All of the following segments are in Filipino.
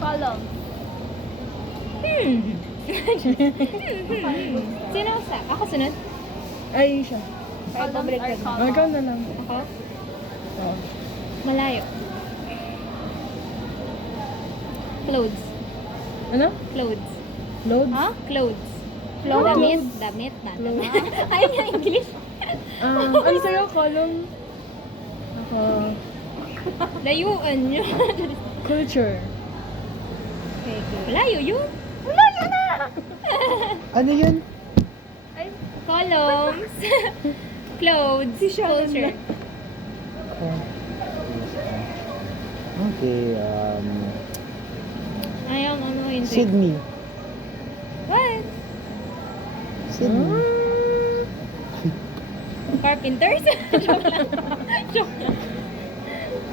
Column. Sino sa? Ako sunod? Ay, siya. Column or Oh, column? ikaw na lang. Ako? Oo. Malayo. Clothes. Ano? Clothes. Loads? Ha? Clothes. Clothes. Damit. Damit. Clothes. Ayun yung English. Ano sa'yo? Column? Ako, Layuan nyo. culture. Okay, malayo yun. Ano yun? Columns. Clothes. Culture. Okay, Ayaw, ano yun? Sydney. What? Sydney. Carpenters? Joke lang. Joke lang.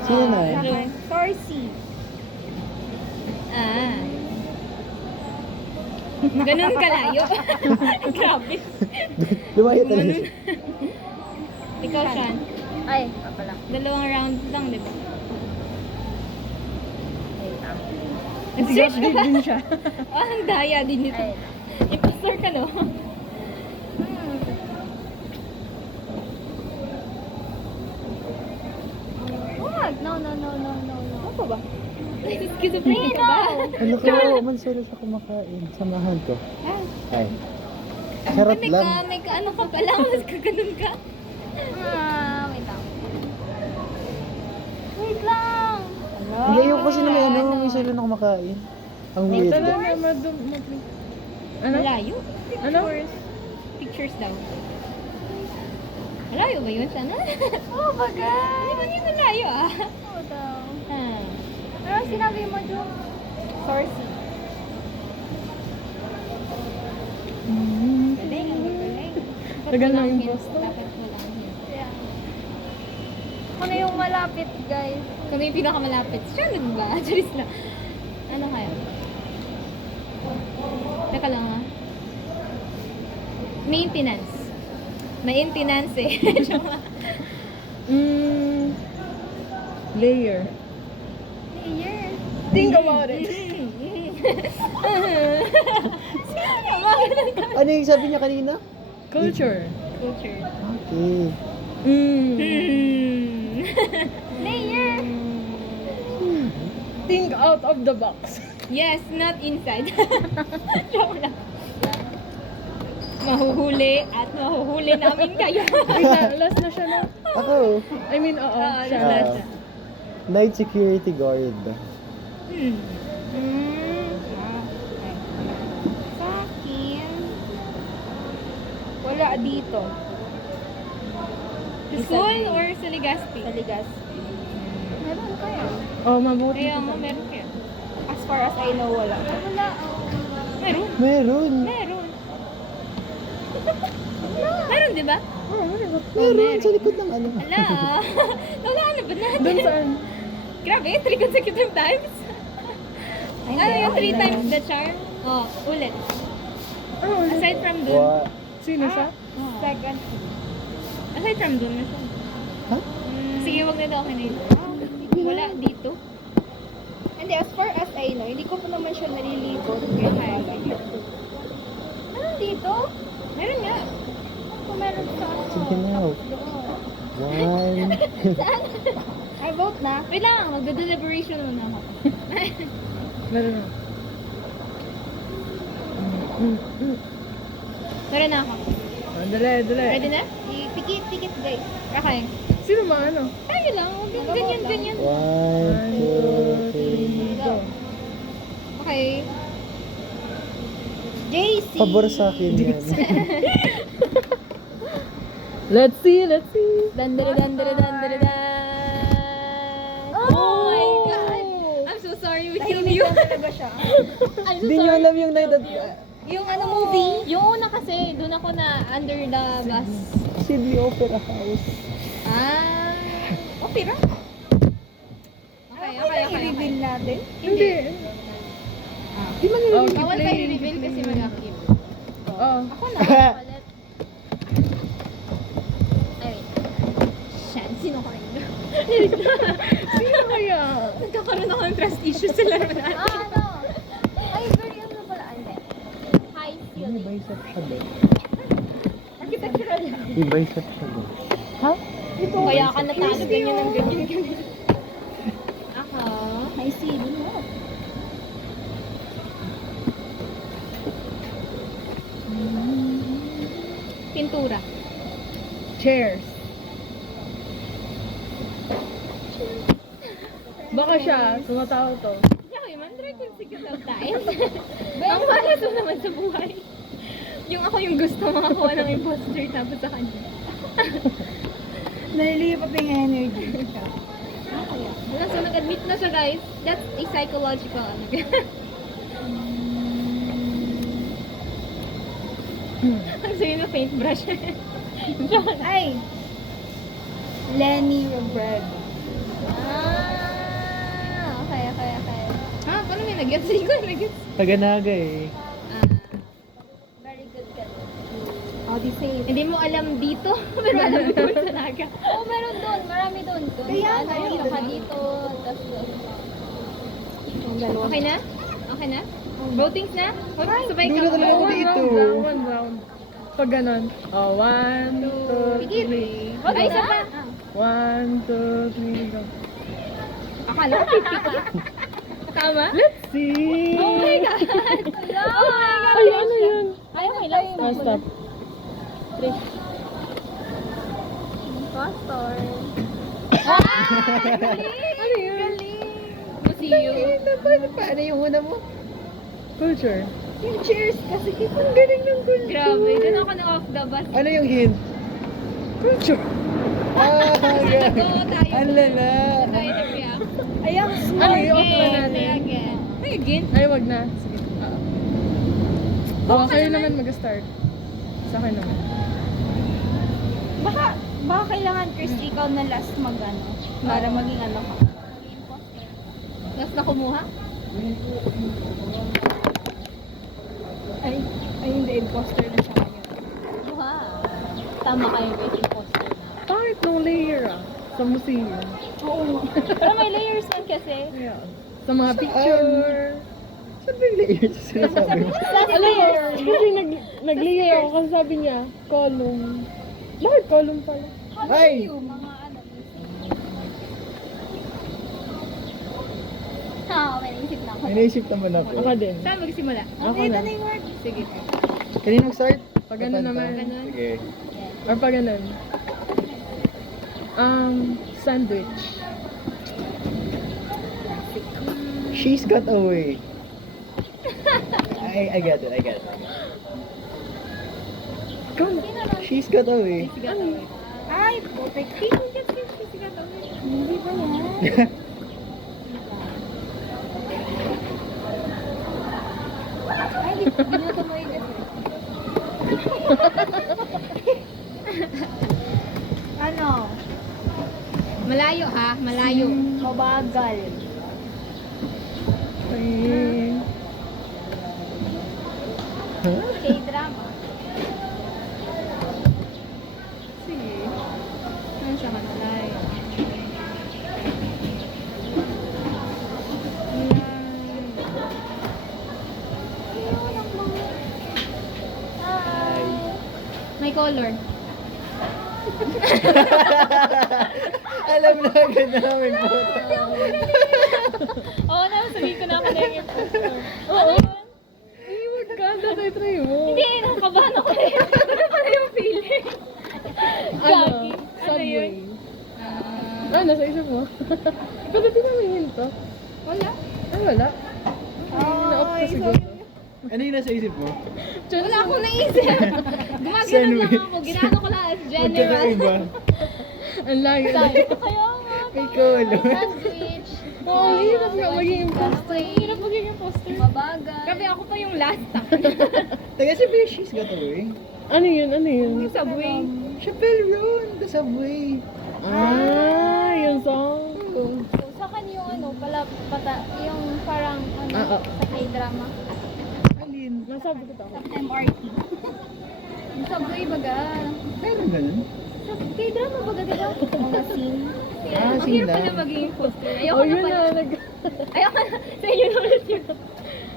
Sino na yun? Joke. Sorcy. Ah. Ganun kalayo. Grabe. Lumayo talaga. Ikaw, Sean. Ay, pala. Dalawang round lang, di ba? Nag-search din siya. Ah, ang daya din nito. Ay. Imposter ka, no? Wag. No. Ako ba? Schizophrenia ka ba? Ano ko, mansolo siya kumakain. Samahan ko. Ay. Charot May lang. may ano ka pala, mas kaganon ka. Wait lang. Wait lang. Hindi, yung kasi na may may solo na kumakain. Ang weird. Tala na, Ano? Malayo. Ano? Pictures daw. Malayo ba yun, sana? Oh, bagay. Hindi ba yun malayo, ah? Oo daw. Ah. Ano sinabi mo, Jo? Sorcy. Galing, ang galing. Tagal ng Walang imposter. hint. Dapat walang hint. Yeah. Ako na yung malapit, guys. Kami yung pinakamalapit. Siya nun ba? Charis na. Ano kaya? Teka lang, ha? Maintenance. Maintenance eh. Joke lang. Layer. Layer. Think about it. Ano yung sabi niya kanina? Culture. Culture. Okay. Layer. Think out of the box. Yes, not inside. Joke lang. Mahuhuli at mahuhuli namin kayo. Wait na, last na siya na. Ako, I mean, oo. Ah, Siya. last na. night security guard. Hmm. Sa akin, wala dito. School or sa Legazpi? Sa Legazpi. Meron kaya? Oh, mabuti. Kaya mo, meron kaya. As far as I know, wala. Wala. Meron. Meron. Meron. Meron, di ba? Meron sa likod ng ano. Ala, wala na ba natin? Doon saan? Grabe, 3 consecutive times. Ano yung 3 times the charm? Oh, ulit. Oh, Aside from dun. Wa. sino siya? Second. Aside from dun na siya. Ha? Sige, wag na daw ako na yun. Wala dito. Hindi, as far as I know, hindi ko pa naman siya naliligot. Kaya kaya ganyan. Meron dito? Meron nga. Kung meron sa Sige na. One. I vote na. Wait lang, magda-deliberation muna ako. Meron na. Meron na ako. Ah, dali. Ready na? Tikit, guys. Okay. Sino ba ano? Tayo lang. Ganyan. One, two, three. Go. Okay. JC. Pabor sa akin yan. Let's see. Dan. Oh my God! I'm so sorry we killed Tahimik you. lang talaga siya. I'm so Hindi niyo sorry. alam yung night at... Yung ano movie? Yung una kasi, doon ako na under the bus. Sydney Opera House. Ah. Opera? Okay. I-reveal natin. Hindi. Di man Bawal nililipat pa play. i-reveal kasi mag-akit. Oh. Ako na, palit. Ay, wait. Shan, sino ka rin? Sino kaya? Nagkakaroon ako ng trust issues sa laro natin. Ah, bicep siya ba? Architectural yan. May bicep siya ba? Ha? Kaya ka natalo ganyan ng ganyan. Ako. May ceiling mo. Pintura. Chairs. Baka siya, tumatawa to. Ako yung man, try consecutive times. Ang malas mo naman sa buhay. Yung ako yung gusto makakuha ng imposter tapos sa kanya. Nalilipat yung energy. Wala, so nag-admit na siya guys. That's a psychological ano. Ang sayo na paintbrush. Ay! Lenny Robredo. Okay. Ha? Paano may nag-gets? Hindi ko nag-gets. Taga-Naga eh. Very good ka. Odyssey. Hindi mo alam dito, pero alam mo doon sa Naga. Oo, meron doon. Marami doon. Kaya nga, dito ka dito. Tapos doon. Okay na? Okay na? Votings na? Sabay ka. Dulo talaga ako dito. One round. Pag ganon. Oh, 1, 2, 3. Ay, isa pa. 1, 2, 3, go. Akala ko pipikit. Tama? Let's see! Oh my God! Oh my God! Ay, ano yun? Ay, okay lang. Ah, stop. Impostor. Ano yun? Museum. Paano yung una mo? Culture. Yung cheers kasi. Ang galing ng culture. Grabe, doon ako na off the bus. Ano yung hint? Culture. Ah, Go tayo. ang lala. Tayo nag-react. Ay, ang Ano small. yung off na Again, natin? again. Ay, again? Ay, wag na. Sige. Kayo naman mag-start. Sa akin naman. Baka kailangan, Christy, ikaw na last mag-ano. Para maging ano ka. Tapos na kumuha? Ay, hindi, imposter na siya ngayon. Wow. Tama kayo guys, imposter na. Pangit nung layer Sa museum. Oo. Pero may layers man kasi. Yeah. Sa mga picture. Saan ba yung layers yung sinasabi mo? Alam mo, kasi nag-layer ako kasi sabi niya, column. Bakit column pala? Ay! Mga ano. May naisip na ako. May naisip naman ako. Ako din. Saan magsimula? Ako na. na yung word. Sige. Kaninong start? Pag ano naman. Ganun. Sige. Or pag ganun. Sandwich. She's got away. I get it. Ikaw na. She's got away. Ano? Ay, putik. Hindi ba yan? Ay, binoto mo yun kasi. Ano? Malayo ha, malayo. Mabagal. Ay. K-drama. Sige. Ano siya malayo? May color. Alam na agad namin po. Oo, sabihin ko na ako na yung imposter. Oo. Ay, wag ka. Try mo. Hindi, nakabahan ako na yun. Ano pala yung feeling? Ano? Gagi. Ano yun? Subway. Ano, sa isip mo? Pero di namin hinto. Wala. Ay, wala. Na-off ko siguro. Ano yung nasa isip mo? Wala akong naisip. Gumagano lang ako. Ginano ko lang as general. Magkakaiba. Ang lagi. Kaya nga. May color. Sandwich. Oo, ang hirap nga maging imposter. Hirap maging imposter. Mabagal. Grabe ako pa yung last time. Taga si She's got away. Ano yun? Ano yun? Yung subway. Chappelle Roan, the subway. Ah, yung song. So, sa kanya yung ano, yung parang ano, Oo. sa K-drama. Alin? Nasabi ko to. Sa MRT. Yung subway baga. Meron ganun? Sa K-drama baga, diba? Mga scene. Ah, Ang hirap sila. pala maging imposter. Ayoko Oh, na yun pala. na. Ayoko na. Sa inyo na ulit yun.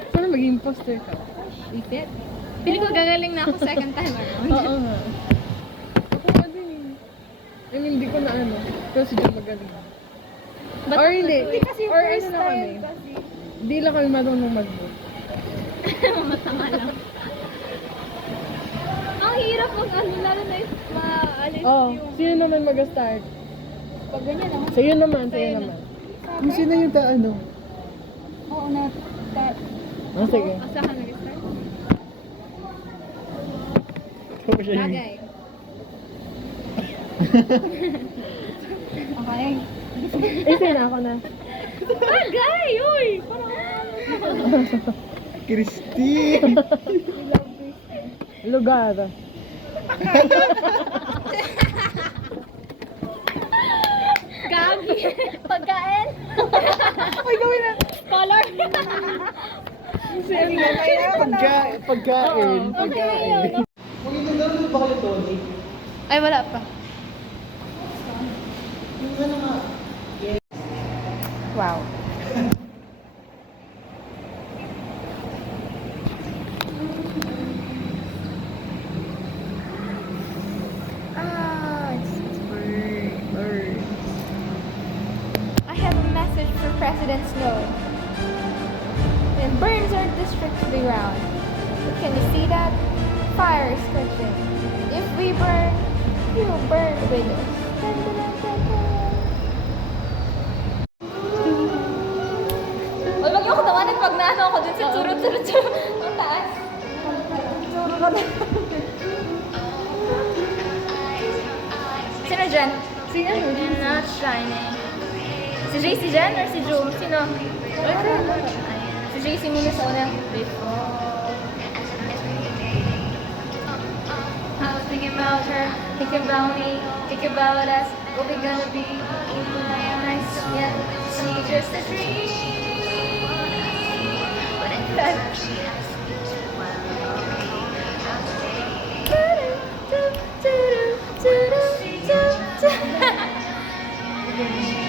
Sana maging Imposter ka. Is it? Pili ko gagaling na ako second time around. Oo nga. Ako nga din eh. I mean, hindi ko na ano. Pero si John magaling. Ba't Or hindi. Hindi kasi Or first ano na kami. time kasi. Hindi lang kami marunong mag-vote. Matanga lang. Ang hirap mag ano, lalo na yung maalis Oh, yung... sino naman mag-start? Pag ganyan ako. Sa'yo naman, sa'yo naman. Kung sino yung ano? Oo na. Oh, sige. Asahan nag-start? Ikaw siya yung... Bagay. Okay. Sa'yo na ako na. Bagay! Uy! Christine! Lugar. Gagi! Pagkain! Uy, gawin na. Color! Pagkain. Pagkain. Mag-download ba kayo, Tony? Ay, wala pa. Wow. Birds. I have a message for President Snow. And burns our district to the ground. Can you see that? Fire is scorching. If we burn, he will burn with us. Dun, dun, dun, dun, dun. Uy, wag niyo ako tawanan pag naano ako dun sa turut-turut-turut. Ang taas. Sino dyan? Si ano? Not shining. Si JC dyan or si Joe? Sino? Si JC muna sa una. I was thinking about her, thinking about me, thinking about us, what we gonna be. Nice, yeah, she's just a dream. But in fact,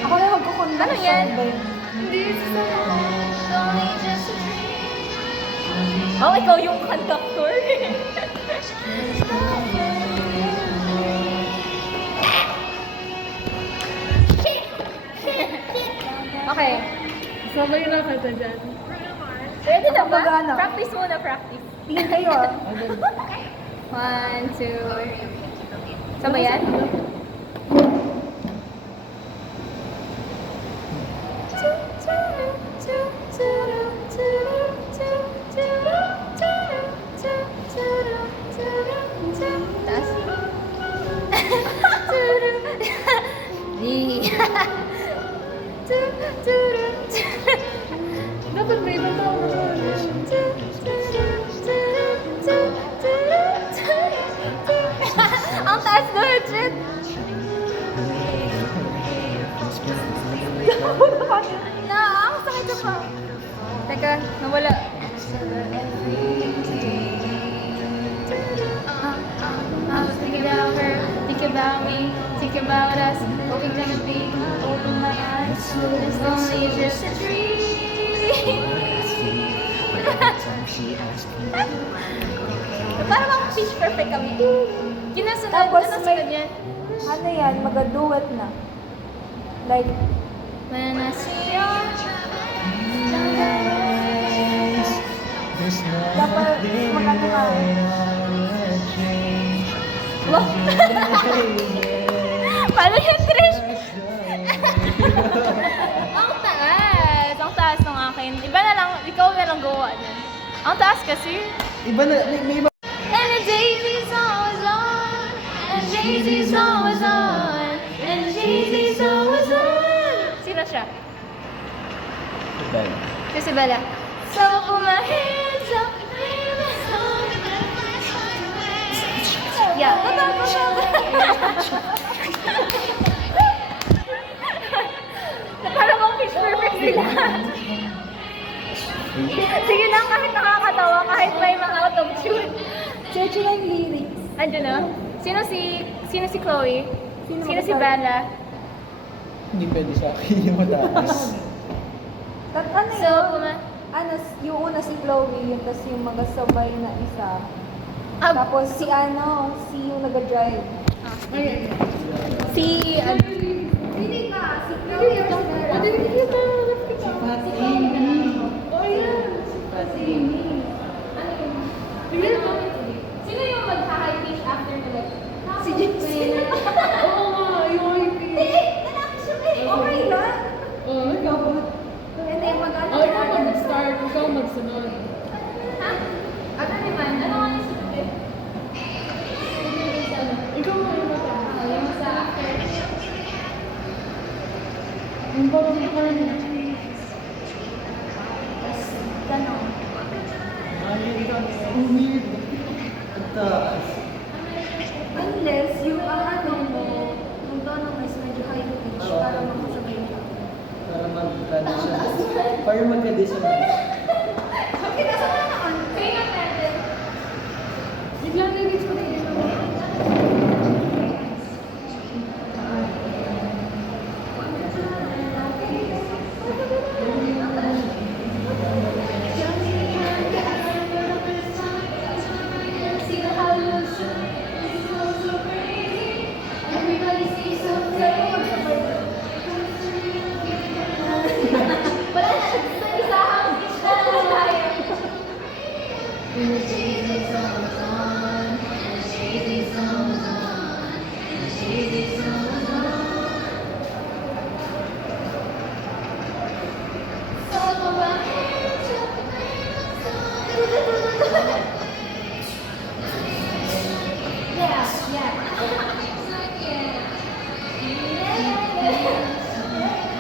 Ako na magkukunda. ano yan? This is only just a dream. Oh, ikaw yung conductor. Okay. Sabay na kita dyan. Ready na ba? Gagana. Practice muna, practice. Tingin kayo ah. 1, 2. Sabay yan? Taas. Dapat may ibang tao na Ang taas na, shit! Ang sakit sa pa. Teka, nawala. I was thinking about her, thinking about me, thinking about us, what we gonna be. Open my eyes, it's only just a dream. Parang ako pitch perfect kami. Kinasunod, Tapos nasunod yan. Ano yan? Mag-duet na. Like, When I see your dapat mag-ano ka. Paano yung Trish? Ang taas ng akin. Iba na lang, ikaw na lang gawa dyan. Ang taas kasi. Iba na, may iba. And the Jay-Z's always on. And Jay-Z's always on. And Jay-Z's always on. Sino siya? Si Bella. So put my hands up. Yeah. Parang ang pitch perfect sila. Sige na, kahit nakakatawa, kahit may mga out of tune. Search lang lyrics. Andiyan na. Sino si Chloe? Sino si magkasama? Bella? Hindi pwede sa akin yung mataas. Ano So, yun? ano, yung una si Chloe, yung tas yung magkasabay na isa. Tapos si ano, si yung nag-drive. Si, ano? Hindi ka, si Chloe yung Hindi kita. Pati Amy. Oh, yan. Pati Amy. Ano yun? Sige to. Sino yung mag-high pitch after nila? Si Jason. Oo nga, yung IP. Lalaki siya eh. Okay lang. Oh, ikaw ba? Hindi, mag-ano Oh, ikaw mag-start. Ikaw magsunod. Ha? Ano naman? Ano nga yung sunod eh? Ikaw mo yung mata. Yung sa after. Yung parang parang Ganon. Ang weird. Ang taas. Unless yung ano mo, yung tono mo is medyo high pitch para makasabay ka. Para magkano siya. Para magka-dissonance. Okay, nasa na naman. Kaya natin. biglang naging mo rin.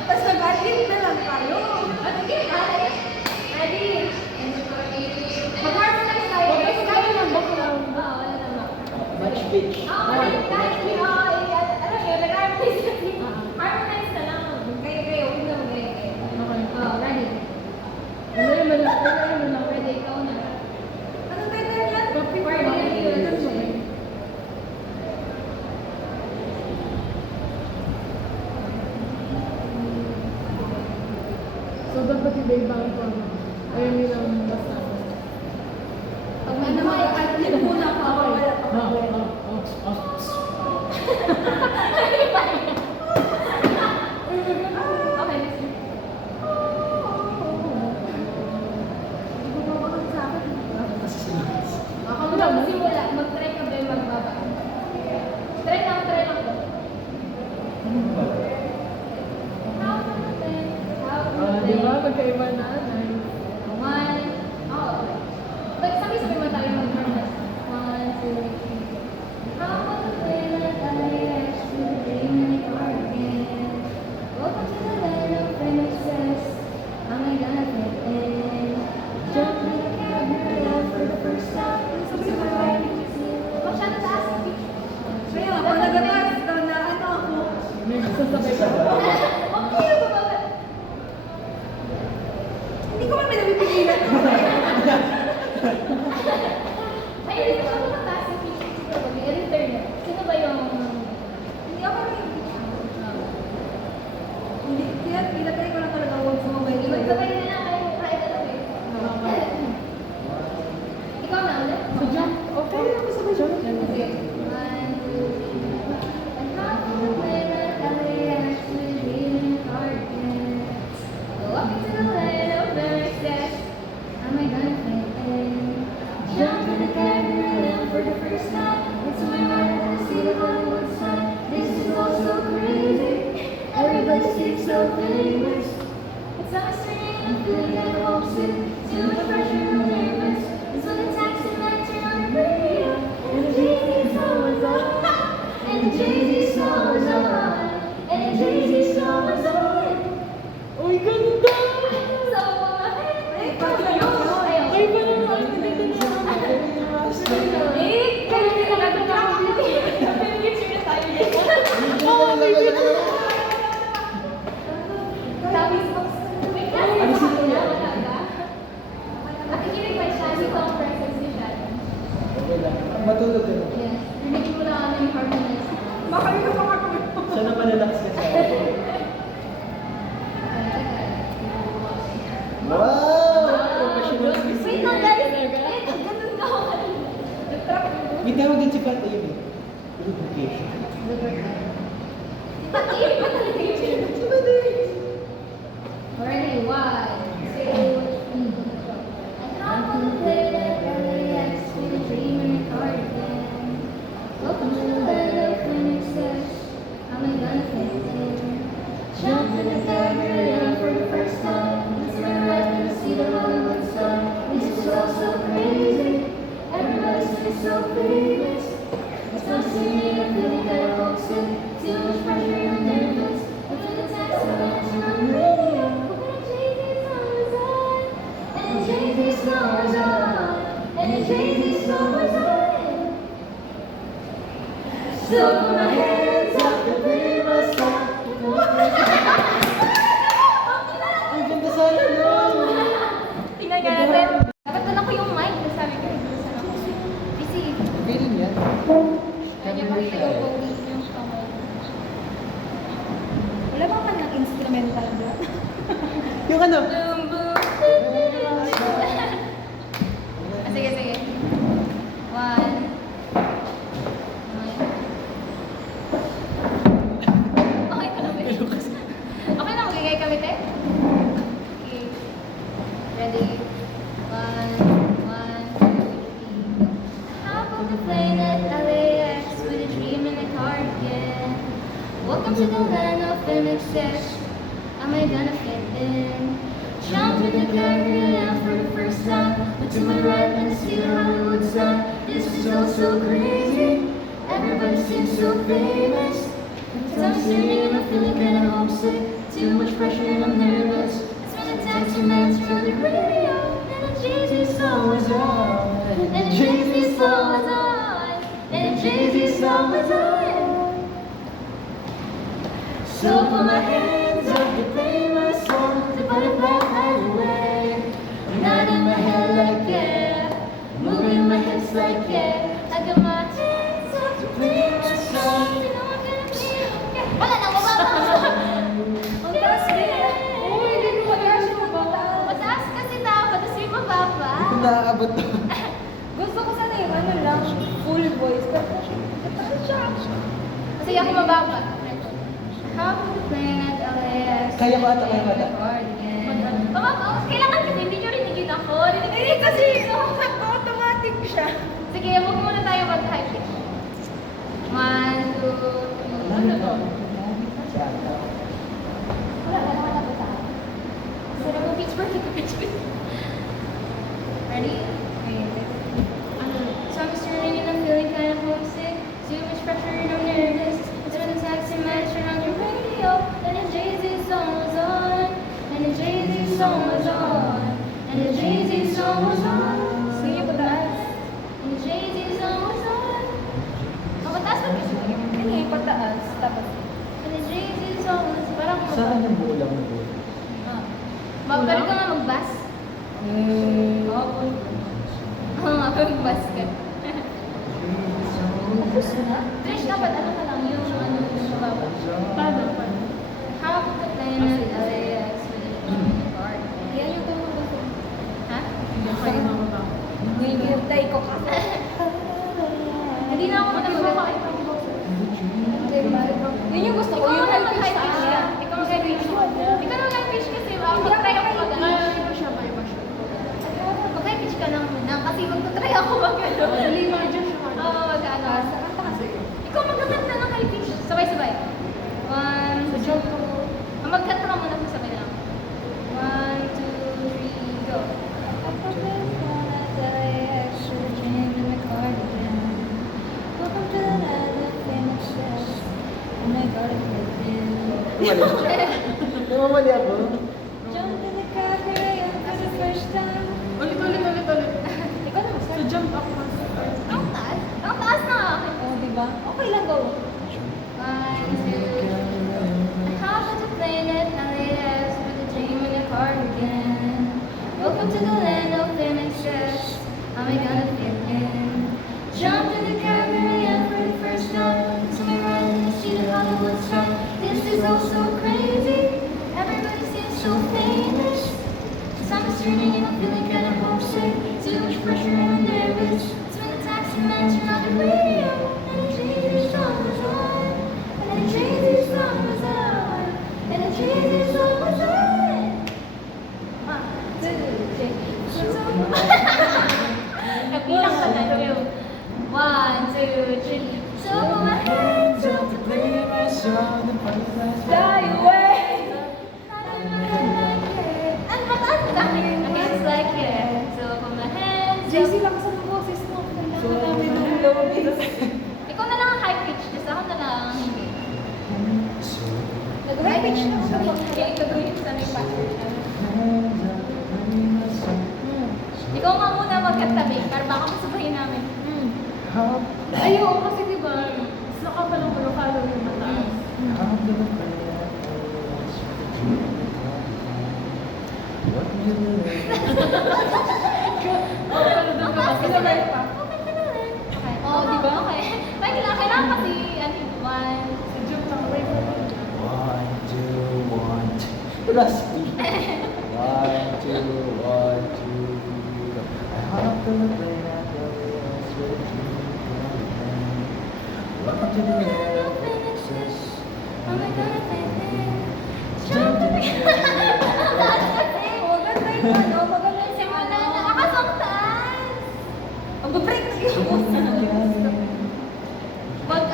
Tapos nag-adlib na lang tayo. Mag-harmonize tayo. Kasi kaya ng background. Match pitch. Okay. Ano yung malaki? Ano yung malaki? Anong title yan? So, dapat iba-iba ang ano. Ayaw nilang basta. Pag may mag-adlib muna pa, wala pa Ah, pa. ah, ah, ah. Hindi ko mabakal sa akin. Mag-try ka ba yung magbaba? Try lang po. Di ba? Magkaiba na. Nice. One. Oh. Like, sabi-sabi mo tayo mag-harmonize. 1, 2, 3. How about the way that I actually dream in your again? Welcome to the land of princess. Am I gonna fit in? Jump in the camera for the first time. Sabi ko ba? Masyado taas yung pitch. Kaya nga, pag nag-taas daw na ano ako. May sasabay ka. Okay, yung baba. Hindi ko man may napipigilan. Ay, hindi ko siya mataas yung pitch. I-return. Sino ba yung... Hindi ako rin. Hindi, kaya pinatay ko lang talaga huwag sumabay kayo. Magsabay na lang kayo. Kahit ano eh. Ikaw na ulit? So, jump. Okay. Jump. Okay. 1, 2, 3. And how the way that I actually dream in your again? Go up into the land of excess. Am I gonna fit in? Jump in the camera for the first time. It's my mind to see the Hollywood sign. This is all so crazy. Everybody seems so famous. It's not a strain, I'm feeling kind of homesick. Too much pressure, no nervous. It's when the taxi lights turn on the radio. And the Jay-Z song was on. And the Jay-Z song was on. And the Jay-Z song was on. Uy, ganda! So, Ay, pag gano'n. Ay, ba naman? Hindi na naman. kayo nila picture na tayo dito. Oo, may video. Sabi ko, wait lang, Ano si Kuya? wala ka? Nakikinig ba siya? Si Tom Presence ni Shannon. Okay lang. Matulog ka na. Yes. Rinig mo lang ano yung harmonize. Baka yun ang mga kulit. Siya na malalax ka sa akin. Wow! tawag din si Pat yun eh. Lubrication. Already, 1, 2, 3. I hop on the plane at LAX with a dream and a cardigan. Welcome to the land of princess. How am I gonna fit in? Jump in the cabaret for the first time. It's my right to see the Hollywood sun. This is all so crazy. Everybody's feeling so famous. I start singing and feeling kind of homesick. Too much pressure and I'm nervous. I'm in the taxi and I'm on the radio. And Jay-Z's song was on. And Jay-Z's song was on. And Jay-Z's song was on. So put my hands up and play my song. Ang ganda sana nun! Tingnan nga natin. Dapat na ko yung mic. Sabi ko, saan ako? Busy. Feeling yan. Kaya niya pakita yung bawis yung kamay. Wala ba man ng instrumental doon? Yung ano? Boom, boom. Sige, sige. 1. Okay ka na ba? Okay na, magigay kami, te? Okay. Ready? 1, 2, 3, go. Hop on the plane at LAX with a dream and a cardigan. Welcome to the land of MXS. Am I gonna fit in? Jump in the cabaret for the first time. Look to my right and see the Hollywood sign. This is all so crazy. Everybody seems so famous. I'm sitting and I'm feeling kinda homesick. Too much pressure and I'm nervous. It's when the taxi man turns on the radio. And the Jay-Z song was on. And the Jay-Z song was on. And the Jay-Z song was on. So put my hands up to play my song. The butterfly flies away. Nodding my head like yeah. Moving my hips like yeah. I got my hands up to play my song. You know I'm gonna be okay. Wala na, mababa. Ang taas kaya. Oo, hindi mo mataas yung mababa. Mataas kasi dapat, tapos yung mababa. Hindi ko naaabot to. Gusto ko sana yung ano lang, full voice. Pero mataas siya. Kasi ako mababa. How to play at LAX. Kaya ko ata, kaya ko ata. Mababa, kailangan kasi hindi nyo rinigin ako. Hindi kasi automatic siya. Sige, huwag muna tayo mag-high pitch. 1, 2, 3. Ano to? Wala na ba tayo? Sarap mo pitch, perfect pitch. Ready? So I'm turning and I'm feeling kind of homesick. Too much pressure and I'm nervous. It's when the taxi man turned on the radio. And the Jay-Z song was on. And the Jay-Z song was on. And the Jay-Z song was on. Sige, pataas. And the Jay-Z song was on. Oh, mataas ba pitch mo? Hindi, pataas. Tapos, And the Jay-Z song was parang Saan ang buo lang ng buo? Pwede ka nga mag-bass? Oo. Oo nga, mag-bass ka. tapos na. Trish, dapat ano ka lang, yung ano, yung mababa. Paano? How to play na LAX with a card. Yan yung tono ko. Ha? Hinihintay ko ka. Hindi na ako mag-bass. Yun yung gusto ko. Ikaw Yung na high pitch mag-high pitch taas. ka. Ikaw mag-high pitch. Ikaw na mag-high pitch kasi mag-try ako mag-high pitch. Mag-high pitch ka lang muna kasi mag-try ako mag-ano. Dali, major siya. Oo, mag-ano. Sa kanta kasi. Ikaw magkakanta ng high pitch. Sabay-sabay. 1, 2, magkanta ka muna kung sabay lang. 1, 2, 3, go. Welcome to the land of MXS. Oh my God, it's Namamali ako. Jump in the cabaret for the first time. Ulit. Ikaw na So jump up mas. Ang taas? Ang taas na akin. Oh, diba? Okay lang, go. 1, 2, hop on the plane at LAX with a dream and a cardigan. Welcome to the land of NXS. Am I gonna fit in? Jump in the cabaret for the first time. To my right and see the Hollywood sign. This is all so crazy. Everybody seems so famous. I'm turning and I'm feeling kind of homesick. Too much pressure and I'm nervous. It's when the taxi man turned on the radio. Nagbilang ka na yung 1, 2, 3. So put my hands up to play my song, fly away. Ano ba tayo? Against like it. So put my hands up. lang sa boses mo. Kailangan namin ng low Ikaw na lang ang high pitch, kasi ako na lang ang hindi. Nag-high pitch na ako. Kaya gagawin ko sana yung password niya. Ikaw nga muna magkatabi, para baka masabahin namin. Ay, oo, kasi diba, saka pa lang follow yung mataas. Ang taas ka naman pa. Okay ka na rin. Okay. Oo, di ba? Okay. Kailangan kasi, ano, 1, Si Jum lang, wait for me. 1, 2, 1, 2. Last week. 1, 2, 1, 2. I hop to the plane at the wheels with you. Welcome to the access. Oh my God, I think Jump to the Simula na, nakasong taas! Mag-break na yung gusto.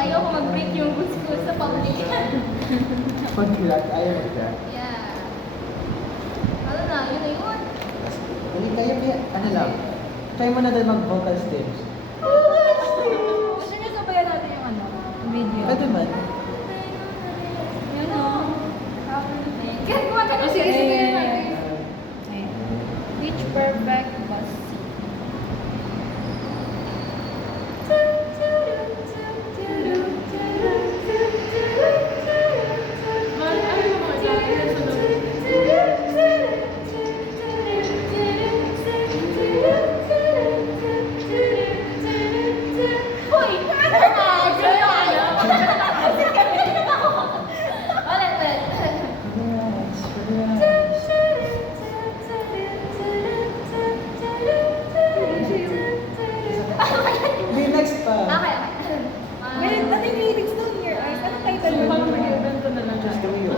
Ayoko mag-break yung gusto sa public. Pag-crack, ayaw mag-crack. Yeah. Ano na, yun na yun. Hindi kaya, ano lang. Try mo na din mag-vocal stage. Gusto niyo sabayan natin yung ano? Video. Pwede man. Yun o. Kaya gumagano Oh, sige, sige. natin. Pitch perfect bus. Man, ano yung mga dati na sunod? Hoy! Ulit, ulit. Hindi, next pa. Okay, okay. Wait, ano yung lyrics doon? Your eyes? Anong title mo? Parang mag-evento na lang. Just gawin yun.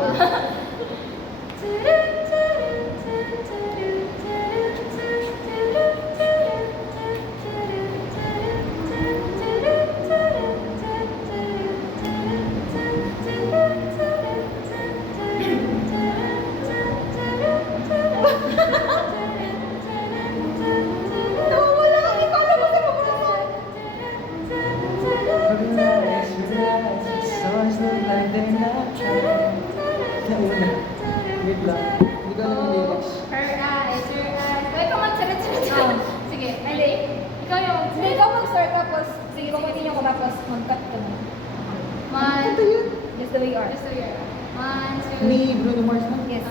Nawawala ang ikaw na ba sa mga Stars look like they're not trying. Nauna. Wait lang. Hindi ko alam yung lyrics. Her eyes, her eyes. Wait, come on, sunod. Sige, ready? Ikaw yung Hindi, ikaw mag-start tapos, sige, continue ko tapos mag-cut ka na. One, Just the way you are. just so you're 1, 2, Ni Bruno Mars na? Yes.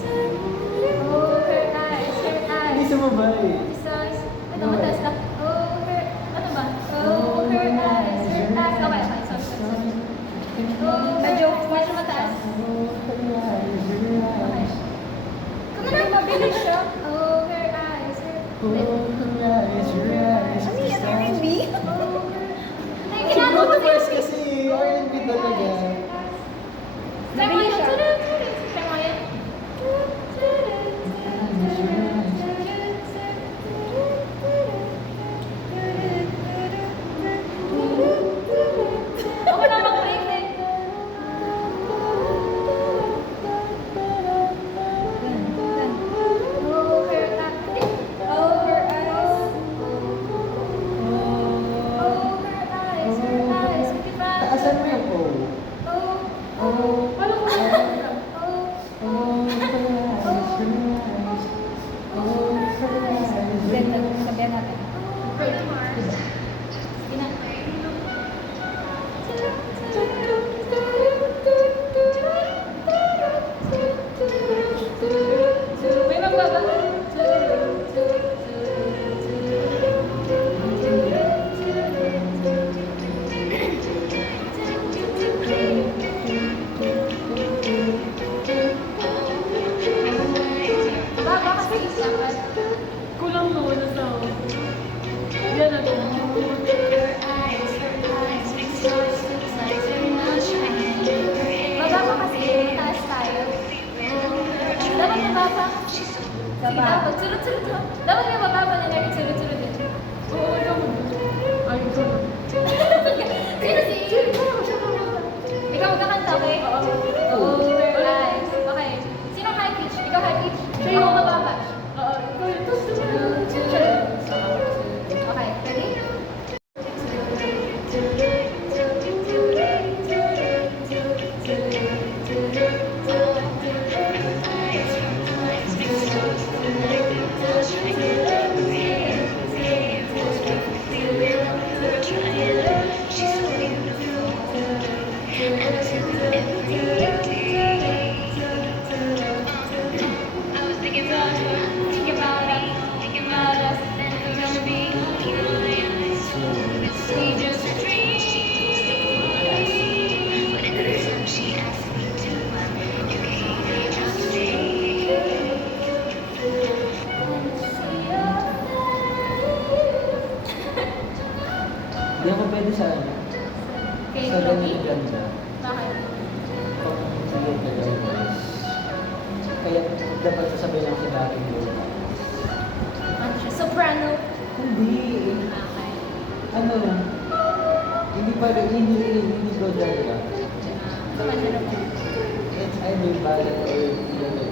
Oh, her eyes, her Hindi eyes. sumabay. Stars. Ito, mataas na. Oh, her, ano ba? Oh, her eyes, her eyes. Okay, okay, sorry, sorry. Oh, Medyo mataas. Okay. Kung mabilis siya. Oh, her eyes, her... Oh, her eyes, your eyes. Ano yan? R&B? Ay, Si ginagawa Bruno ko Mars din. kasi, R&B talaga. Mabilis siya. Try mo yan. Ako na mag-break din. Oh, her eyes. Oh, her eyes. Oh, her eyes, her eyes. Sige pa. Taasan mo yung O. Dapat, sunod-sunod. Dapat may mababa na lang, sunod-sunod din. Oo, ikaw mo. Ay, ikaw na. Sino si? Ikaw magkakanta, okay? Oo. Nice. Okay. Sino high pitch? Ikaw high pitch. Siya yung mababa. Oo, ikaw yun. Okay, ready? Hindi ako pwede sa ano. Okay, Sa ganyan ganda. Bakit? Pag sige ka guys. Kaya dapat sasabihin lang si dating Lord. Ano siya? Soprano? Hindi. Okay. Ano? Hindi pa rin, hindi ko ganda. Sa kanya naman. It's either ballad or piano.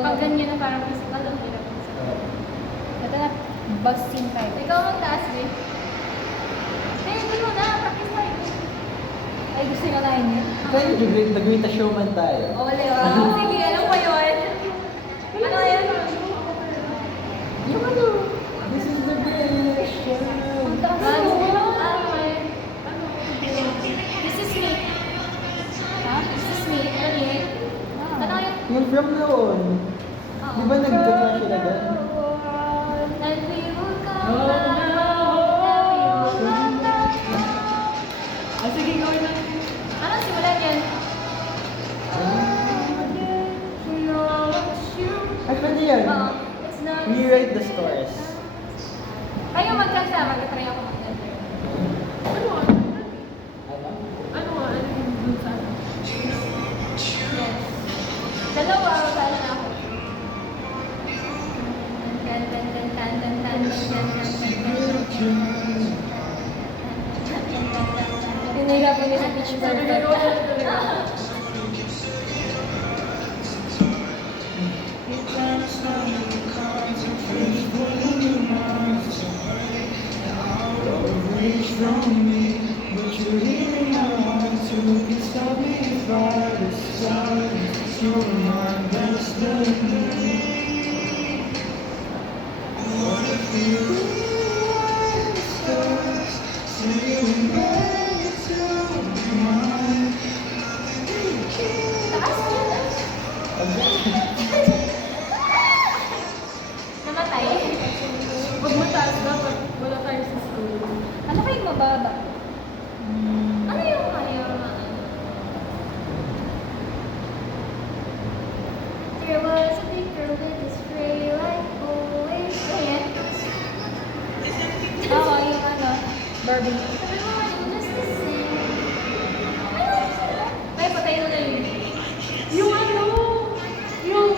Pag ganyan na parang musical, ang hirap. Ito na, bus scene tayo. Ikaw magtaas, babe. Eh, hindi mo na. Practice tayo. Ay, gusto nyo na yun. Kaya the greatest showman tayo. O, wala yun. Sige, alam mo yun. Ano yun? Yung ano? This is the greatest showman. This is me. Ha? This is me. Ano yun? Ano yun? Yung from noon. Di ba nagka-crash sila doon? And we will come Oh, back. no. And we will come back. Ah, sige, gawin na. Ano simulan yan? Ay, pwede yan. Oo. It's not... Rewrite the stars. Kayo magkanta. Mag-try ako magkanta. Ano nga? Ano? Ano nga? Ano yung dun sa ano? Yes. Dalawa, magkala na ako. Tan, tan, tan, tan, tan, tan, tan, tan, tan, tan. Pinahirapan niya sa pitch Sabi perfect. ko, wala talaga. Namatay. Pag mataas dapat, wala tayo sa school. Ano kayong mababa? Ano yung kaya? There was a big girl with a stray like always. Ayan. Oo, yung ano, Barbie. Everyone just the same. Ay, patay na lang yun. Yung ano? Yung...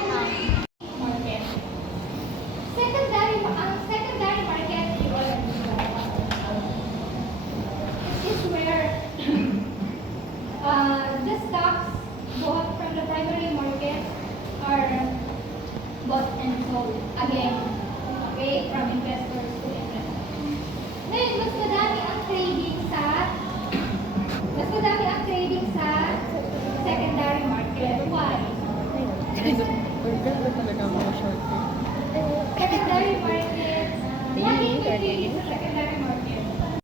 Market. Secondary market, you already know. This is where the stocks bought from the primary market are bought and sold again. Okay? From investors to investors. Ngayon, mas madami ang trading sa secondary market. Why? Ganda talaga mga short. Secondary market. What do you think is secondary market?